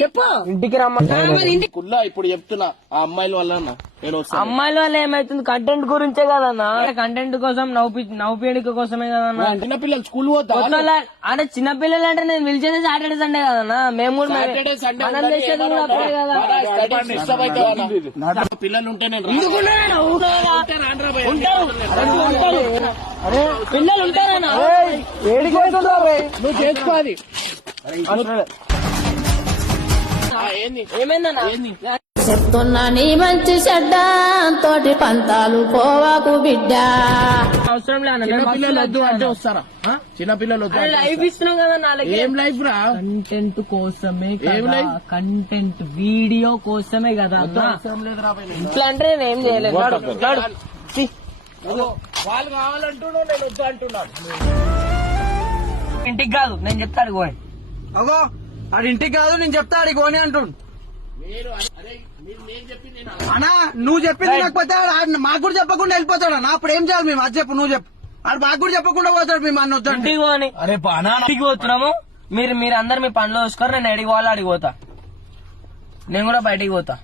చెప్పు ఇంటికి రమ్మంటే కుల్లా ఇప్పుడు చెప్తున్నా ఆ అమ్మాయిల వల్ల నేను అమ్మాయిల వల్ల ఏమైతుంది కంటెంట్ గురించే కదన్నా కంటెంట్ కోసం నవ్వుపేడిక కోసమే కదన్నా చిన్నపిల్లలు స్కూల్ పోతా అంటే చిన్నపిల్లలు అంటే నేను పిలిచేది సాటర్డే సండే కదన్నా మేము కూడా మనం చేసేది కూడా అప్పుడే కదా పిల్లలు ఉంటే నేను అరే పిల్లలు ఉంటారన్నా నువ్వు చేసుకోవాలి ఏమైందన్నా చెప్తున్నా నీ మంచి చెడ్డ తోటి పంతాలు పోవాకు బిడ్డ. అవసరం లేదు చిన్నపిల్లలు వద్దు అంటే వస్తారా చిన్నపిల్లలు వద్దు లైఫ్ ఇస్తున్నాం కదా ఏం లైఫ్ రా కంటెంట్ కోసమే కంటెంట్ వీడియో కోసమే కదా ఇట్లా అంటే నేను ఏం చేయలేదు వాళ్ళు కావాలంటున్నావు నేను వద్దు అంటున్నాను ఇంటికి కాదు నేను చెప్తాడు గోని అగో ఆడి ఇంటికి కాదు నేను చెప్తా ఆడికి పోనీ అంటుండు అన్నా నువ్వు చెప్పింది లేకపోతే మాకు కూడా చెప్పకుండా వెళ్ళిపోతాడు అన్న అప్పుడు ఏం చేయాలి మేము అది చెప్పు నువ్వు చెప్పు ఆడు మాకు కూడా చెప్పకుండా పోతాడు మేము అన్న వద్దు ఇంటికి పోని అరే ఇంటికి పోతున్నాము మీరు అందరు మీ పనిలో చూసుకోరు నేను ఎడికి పోవాలి అడిగి పోతా నేను కూడా బయటికి పోతా